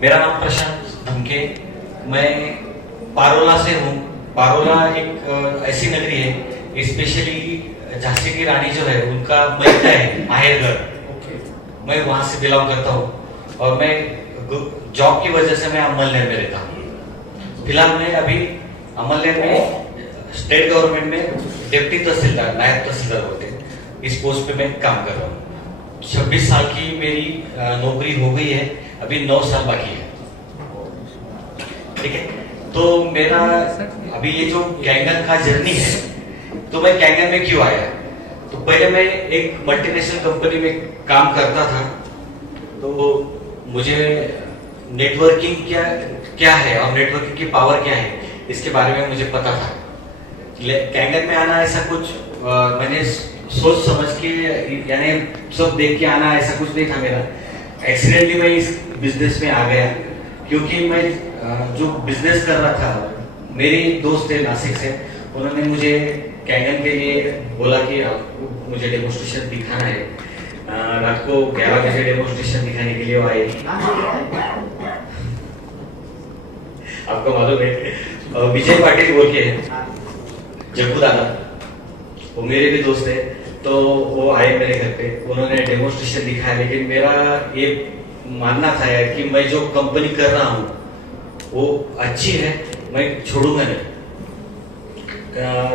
मेरा नाम प्रशांत धमके, मैं पारोला से हूँ। पारोला एक ऐसी नगरी है, स्पेशली झांसी की रानी जो है उनका महल है आहेरगढ़। मैं वहां से बिलोंग करता हूँ और मैं जॉब की वजह से मैं अमलनेर में रहता हूँ। फिलहाल मैं अभी अमलनेर में स्टेट गवर्नमेंट में डिप्टी तहसीलदार, नायब तहसीलदार होते हैं, इस पोस्ट पे मैं काम कर रहा हूँ। 26 साल की मेरी नौकरी हो गई है, अभी 9 साल बाकी है। ठीक है, तो मेरा अभी ये जो कैंगन का जर्नी है, तो मैं कैंगन में क्यों आया? तो पहले मैं एक मल्टीनेशनल कंपनी में काम करता था, तो मुझे नेटवर्किंग क्या है और नेटवर्किंग की पावर क्या है इसके बारे में मुझे पता था। कैंगन में आना ऐसा कुछ मैंने सोच समझ के यानी सब देख के आना ऐसा कुछ नहीं था मेरा। एक्सीडेंटली मैं इस बिजनेस में आ गया, क्योंकि मैं जो बिजनेस कर रहा था, मेरी दोस्त है नासिक से, उन्होंने मुझे कैंगन के लिए बोला कि आपको मुझे डेमोस्ट्रेशन दिखाना है। रात को 11 बजे डेमोस्ट्रेशन दिखाने के लिए वो आए। आपको मालूम है विजय पाटिल बोल के जग्गू दादा, वो मेरे भी दोस्त है, तो वो आए मेरे घर पे, उन्होंने डेमोस्ट्रेशन दिखाया। लेकिन मेरा ये मानना था यार कि मैं जो कंपनी कर रहा हूँ वो अच्छी है, मैं छोड़ूंगा नहीं।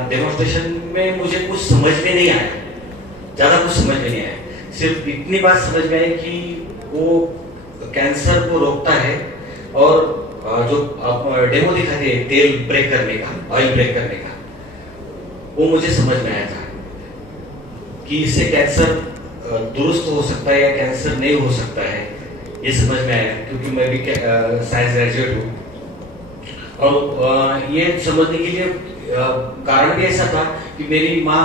डेमोस्ट्रेशन में मुझे कुछ समझ में नहीं आया, ज्यादा कुछ समझ में नहीं आया। सिर्फ इतनी बात समझ में आई कि वो कैंसर को रोकता है, और जो डेमो दिखाते हैं तेल ब्रेक करने का, ऑयल ब्रेक करने का, वो मुझे समझ में आया था कि इससे कैंसर दुरुस्त हो सकता है या कैंसर नहीं हो सकता है, ये समझ में आया। क्योंकि मैं भी साइंस ग्रेजुएट हूँ, और ये समझने के लिए कारण भी ऐसा था कि मेरी माँ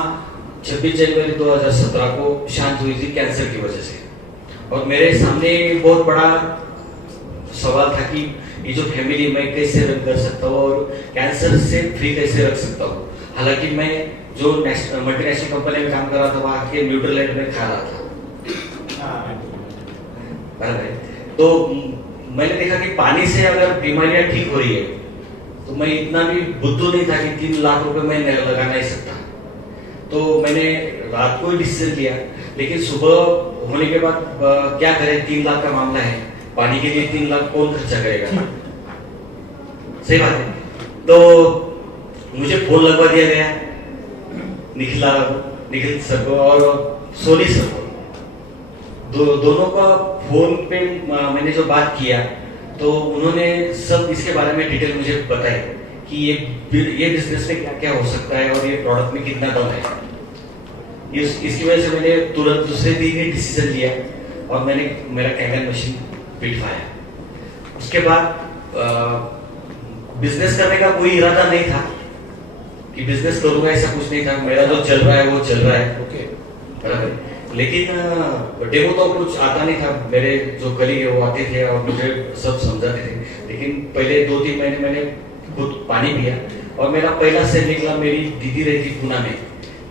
26 जनवरी 2017 को शांत हुई थी कैंसर की वजह से। और मेरे सामने बहुत बड़ा सवाल था कि ये जो फैमिली मैं कैसे रन कर सकता हूँ और कैंसर से फ्री कैसे रख सकता हूँ। हालांकि मैं जो मल्टीनेशनल कंपनी में काम कर रहा था वहां के न्यूट्रलैंड में खा रहा था, तो मैंने देखा कि पानी से अगर बीमारियां ठीक हो रही है, तो मैं इतना भी बुद्धू नहीं था कि 3 लाख रुपए मैं लगा नहीं सकता। तो मैंने रात को ही डिसीजन लिया, लेकिन सुबह होने के बाद क्या करें, 3 लाख का मामला है, पानी के लिए 3 लाख कौन खर्चा करेगा? सही बात है। तो मुझे फोन लगवा दिया गया निखिल सर को और सोनी सर को। दोनों का फोन पे मैंने जो बात किया, तो उन्होंने सब इसके बारे में डिटेल मुझे बताई कि ये बिजनेस में क्या क्या हो सकता है और ये प्रोडक्ट में कितना दम है। इसकी वजह से मैंने तुरंत दूसरे दिन ही डिसीजन लिया और मैंने मेरा कैंगन मशीन बिठवाया। उसके बाद बिजनेस करने का कोई इरादा नहीं था कि बिजनेस करूंगा, ऐसा कुछ नहीं था। मेरा जो चल रहा है वो चल रहा है, ओके बराबर। लेकिन डेमो तो कुछ आता नहीं था, मेरे जो कलीग है वो आते थे और मुझे सब समझाते थे। लेकिन पहले 2-3 महीने मैंने खुद पानी पिया, और मेरा पहला सेल निकला, मेरी दीदी रहती पूना में,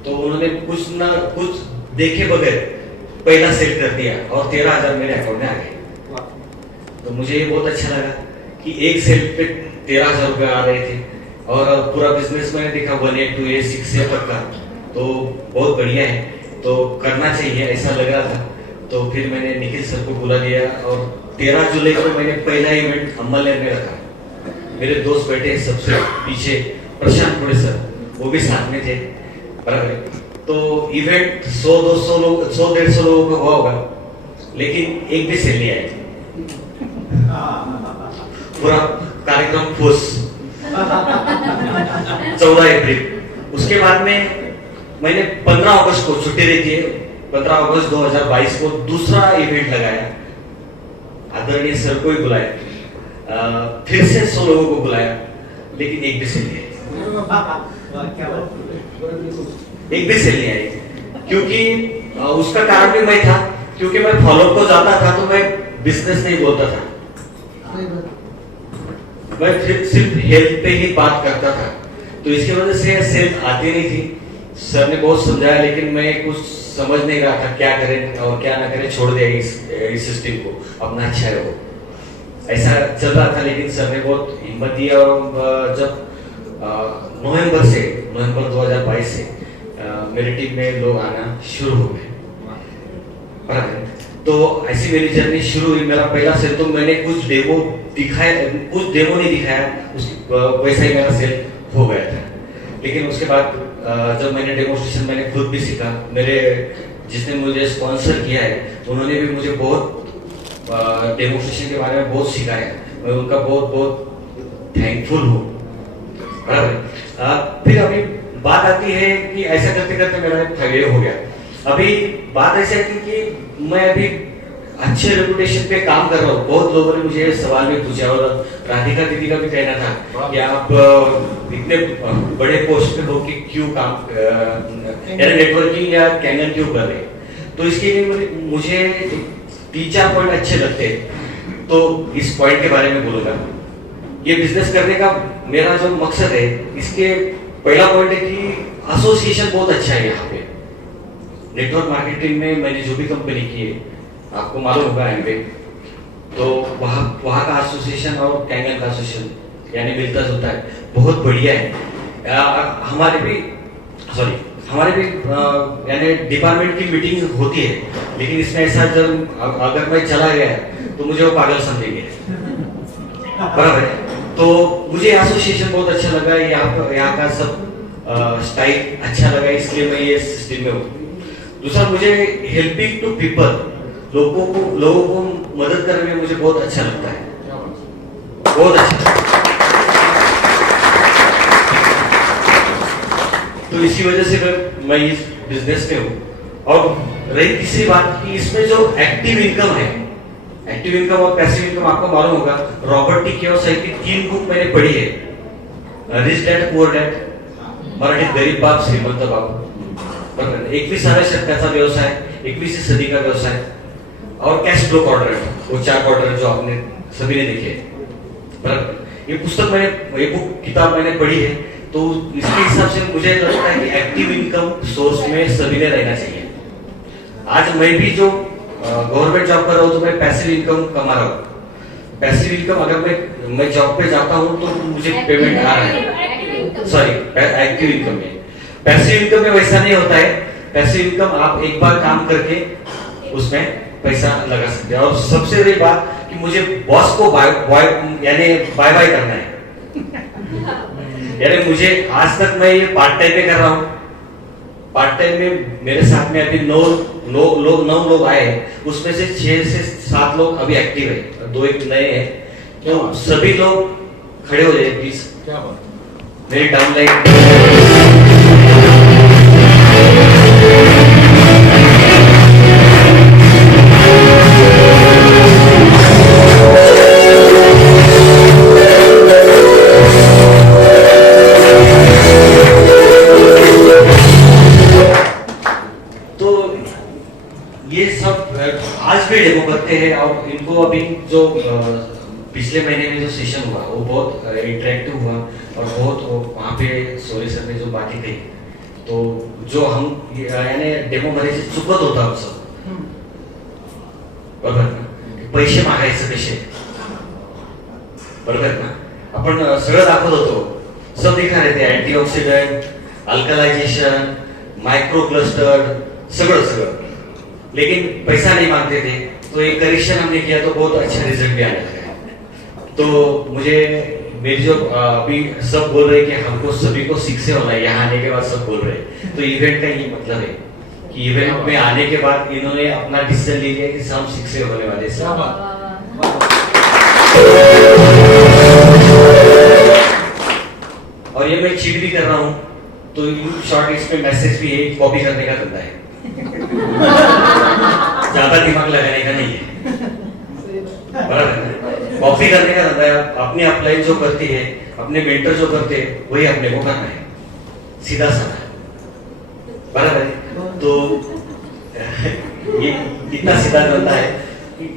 तो उन्होंने कुछ ना कुछ देखे बगैर पहला सेल कर दिया और 13,000 मेरे अकाउंट में आ गए। तो मुझे ये बहुत अच्छा लगा कि एक सेल पे 13,000 रुपए आ रहे थे, और पूरा बिजनेस मैंने देखा 1A 2A 6A तक का, तो बहुत बढ़िया है, तो करना चाहिए ऐसा लग रहा था। तो फिर मैंने निखिल सर को बुला लिया, और 13 जुलाई को मैंने पहला इवेंट अमलनेर में रखा। मेरे दोस्त बैठे सबसे पीछे, प्रशांत पुणे सर वो भी साथ में थे, बराबर। तो इवेंट 100-200 लोग, 100-150 लोगों का हुआ होगा, लेकिन एक भी सेल नहीं आई। पूरा कार्यक्रम फुस। 14 अप्रैल। उसके बाद में मैंने 15 अगस्त को छुट्टी रहती है, 15 अगस्त 2022 को दूसरा इवेंट लगाया। आदरणीय सर को ही बुलाया, फिर से 100 लोगों को बुलाया, लेकिन एक भी सेल नहीं आई। एक भी सेल नहीं आई, क्योंकि उसका कारण भी मैं था, क्योंकि मैं फॉलो को जाता था तो मैं बिजनेस नहीं बोलता था, मैं सिर्फ हेल्थ पे ही बात करता था। तो इसकी वजह से सेल आती नहीं थी। सर ने बहुत समझाया, लेकिन मैं कुछ समझ नहीं रहा था क्या करें और क्या ना करें, छोड़ दिया इस सिस्टम को, अपना अच्छा है वो। ऐसा चल रहा था, लेकिन सर ने बहुत हिम्मत दी और जब नवंबर 2022 से मेरी टीम में लोग आना शुरू हो गए, बराबर। तो ऐसी मेरी जर्नी शुरू हुई। मेरा पहला सेल तो मैंने कुछ डेमो नहीं दिखाया, वैसा ही मेरा सेल हो गया था। लेकिन उसके बाद जब मैंने डेमोस्ट्रेशन मैंने खुद भी सीखा, मेरे जिसने मुझे स्पॉन्सर किया है उन्होंने भी मुझे बहुत डेमोस्ट्रेशन के बारे में बहुत सिखाया। मैं उनका बहुत बहुत थैंकफुल हूँ, बराबर। फिर अभी बात आती है कि ऐसा करते करते मेरा फेलियर हो गया। अभी बात ऐसी आती कि मैं अभी अच्छे रेपुटेशन पे काम कर रहा हूँ। बहुत लोगों ने मुझे सवाल भी पूछा और राधिका दीदी का भी कहना था कि आप इतने बड़े पोस्ट पे हो कि क्यों काम नेटवर्किंग या कैनन क्यों कर रहे। तो इसके लिए मुझे 3-4 पॉइंट अच्छे लगते हैं, तो इस पॉइंट के बारे में बोलूंगा। ये बिजनेस करने का मेरा जो मकसद है, इसके पहला पॉइंट है कि एसोसिएशन बहुत अच्छा है। यहाँ पे नेटवर्क मार्केटिंग में मैंने जो भी कंपनी की है, आपको मालूम होगा एमवे, तो वहाँ का एसोसिएशन और कैंगन का एसोसिएशन यानी मिलता जुलता है, बहुत बढ़िया है। हमारे भी यानी डिपार्टमेंट की मीटिंग होती है, लेकिन इसमें ऐसा जब अगर मैं चला गया तो मुझे वो पागल समझेंगे, बराबर है। तो मुझे एसोसिएशन बहुत अच्छा लगा, यहाँ का सब स्टाइल अच्छा लगा, इसलिए मैं ये सिस्टम में हूँ। दूसरा, मुझे हेल्पिंग टू पीपल, लोगों को मदद करने में मुझे बहुत अच्छा लगता है, बहुत अच्छा। तो इसी वजह से मैं इस बिजनेस में हूँ। और रही तीसरी बात कि इसमें जो एक्टिव इनकम है, एक्टिव इनकम और पैसिव इनकम, आपको मालूम होगा रॉबर्ट टी कियोसाकी की 3 बुक मैंने पढ़ी है, रिच डैड पुअर डैड, मराठीत गरीब बाप श्रीमंत बाप, 21व्या शतकाचा व्यवसाय, 21वीं सदी का व्यवसाय, और कैश फ्लो क्वाड्रेंट, वो 4 क्वाड्रेंट जो आपने सभी ने देखे, बराबर। ये पुस्तक ये किताब मैंने पढ़ी है, तो इसके हिसाब से मुझे लगता है कि एक्टिव इनकम सोर्स में सभी ने रहना चाहिए। आज मैं भी जो गवर्नमेंट जॉब कर रहा हूँ तो मैं पैसिव इनकम कमा रहा हूँ। पैसिव इनकम अगर मैं जॉब पे जाता हूँ तो मुझे पेमेंट आ रहा है, सॉरी एक्टिव इनकम में। पैसिव इनकम में वैसा नहीं होता है। पैसिव इनकम आप एक बार काम करके उसमें पैसा लगा सकते हैं। और सबसे बड़ी बात कि मुझे बॉस को बाय बाय करना है। यानी मुझे आज तक मैं ये पार्ट टाइम में कर रहा हूँ। पार्ट टाइम में मेरे साथ में अभी 9 लोग आए, उसमें से 6 से 7 लोग अभी एक्टिव है, 2 एक नए हैं। तो सभी लोग खड़े हो जाए प्लीज। क्या बात, मेरी डाउनलाइन। ये सब आज भी डेमो करते हैं और इनको अभी जो पिछले महीने में जो सेशन हुआ वो बहुत इंटरेक्टिव हुआ और बहुत वहाँ पे सोरी सर ने जो बातें कही, तो जो हम यानी डेमो मध्ये चुकत होता हम सब, बरोबर ना, पैसे मागायचे कसे, बरोबर ना, आपण सगळं दाखवत होतो, सब दिखा रहे थे, एंटीऑक्सीडेंट, अल्कलाइजेशन, माइक्रो क्लस्टर, सगळं, लेकिन पैसा नहीं मांगते थे। तो एक करेक्शन हमने किया तो बहुत अच्छा रिजल्ट भी आने लगा। तो मुझे मेरी जो अभी सब बोल रहे कि हमको सभी को सिक से होना है, यहाँ आने के बाद सब बोल रहे, तो इवेंट का ये मतलब है कि इवेंट में आने के बाद इन्होंने अपना डिसीजन ले लिया कि हम सिक से होने वाले सब। और ये मैं चीट भी कर रहा हूँ, तो शॉर्ट इसमें मैसेज भी है, कॉपी करने का धंधा है, ज्यादा दिमाग लगाने का नहीं है, बराबर। कॉपी करने का धंधा है। अपनी अपलाइन जो करती है, अपने मेंटर जो करते हैं, वही अपने को करना है, सीधा साधा, बराबर। तो ये इतना सीधा धंधा है।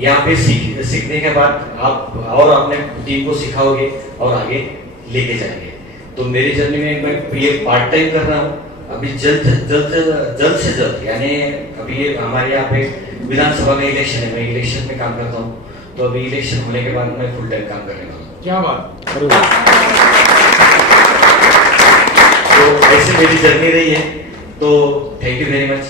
यहाँ पे सीखने के बाद आप और अपने टीम को सिखाओगे और आगे लेके जाएंगे। तो मेरी जर्नी में मैं ये पार्ट टाइम कर रहा हूँ। अभी जल्द से जल्द यानी अभी हमारे यहाँ पे विधानसभा में इलेक्शन है, मैं इलेक्शन में काम करता हूँ, तो अभी इलेक्शन होने के बाद मैं फुल टाइम काम करने वाला हूँ। क्या बात। तो ऐसे मेरी जर्नी रही है। तो थैंक यू वेरी मच।